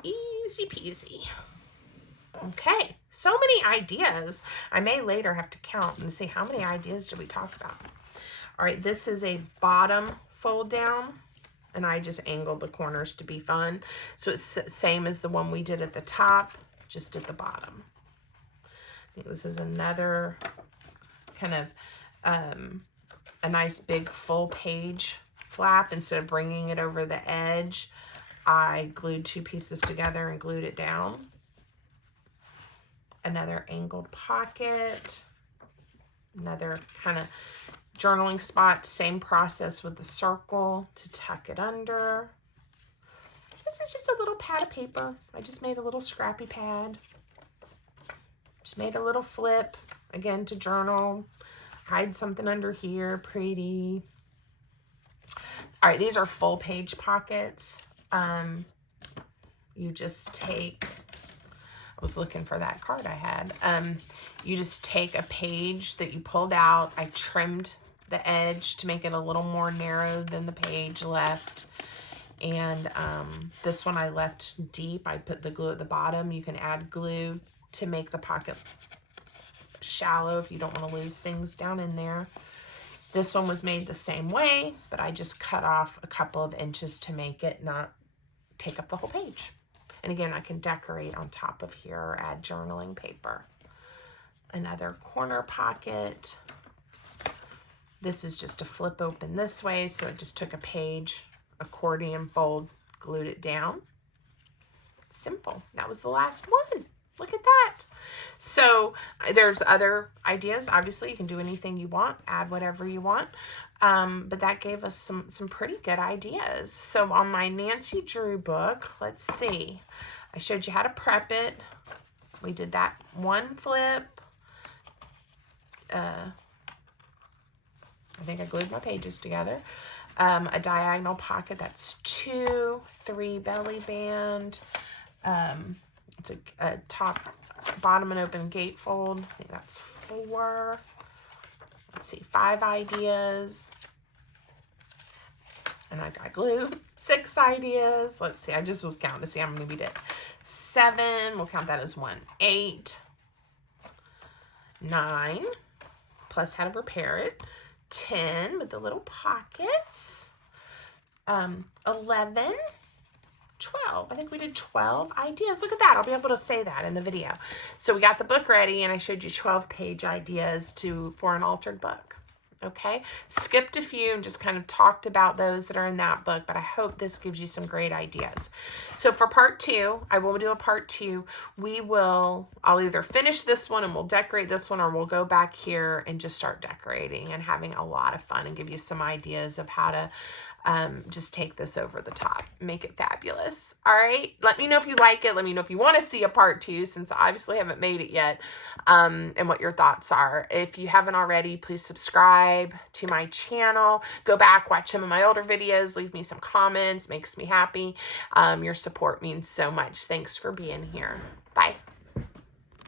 Easy peasy. Okay, so many ideas. I may later have to count and see how many ideas did we talk about. All right, this is a bottom fold down, and I just angled the corners to be fun. So it's the same as the one we did at the top, just at the bottom. I think this is another kind of a nice big full page flap. Instead of bringing it over the edge, I glued 2 pieces together and glued it down. Another angled pocket, another kind of journaling spot, same process with the circle to tuck it under. This is just a little pad of paper. I just made a little scrappy pad. Just made a little flip, again, to journal. Hide something under here, pretty. All right, these are full page pockets. You just take, I was looking for that card I had. You just take a page that you pulled out. I trimmed the edge to make it a little more narrow than the page left. And this one I left deep. I put the glue at the bottom. You can add glue to make the pocket shallow if you don't want to lose things down in there. This one was made the same way, but I just cut off a couple of inches to make it not take up the whole page. And again, I can decorate on top of here or add journaling paper. Another corner pocket. This is just a flip open this way, so I just took a page, accordion fold, glued it down. Simple. That was the last one. Look at that. So there's other ideas. Obviously, you can do anything you want, add whatever you want. But that gave us some pretty good ideas. So on my Nancy Drew book, let's see. I showed you how to prep it. We did that one flip. I think I glued my pages together. A diagonal pocket, that's 2, 3 belly band. It's a top, bottom and open gatefold. I think that's 4. Let's see, 5 ideas. And I got glue. 6 ideas. Let's see, I just was counting to see how many we did. 7, we'll count that as 1. 8. 9, plus how to repair it. 10 with the little pockets. 11. 12. I think we did 12 ideas. Look at that. I'll be able to say that in the video. So we got the book ready, and I showed you 12-page ideas for an altered book. Okay? Skipped a few and just kind of talked about those that are in that book, but I hope this gives you some great ideas. So for part 2, I will do a part 2. I'll either finish this one and we'll decorate this one, or we'll go back here and just start decorating and having a lot of fun and give you some ideas of how to just take this over the top, make it fabulous. All right, let me know if you like it. Let me know if you want to see a part 2, since I obviously haven't made it yet, and what your thoughts are. If you haven't already, please subscribe to my channel. Go back, watch some of my older videos, leave me some comments, makes me happy. Your support means so much. Thanks for being here. Bye.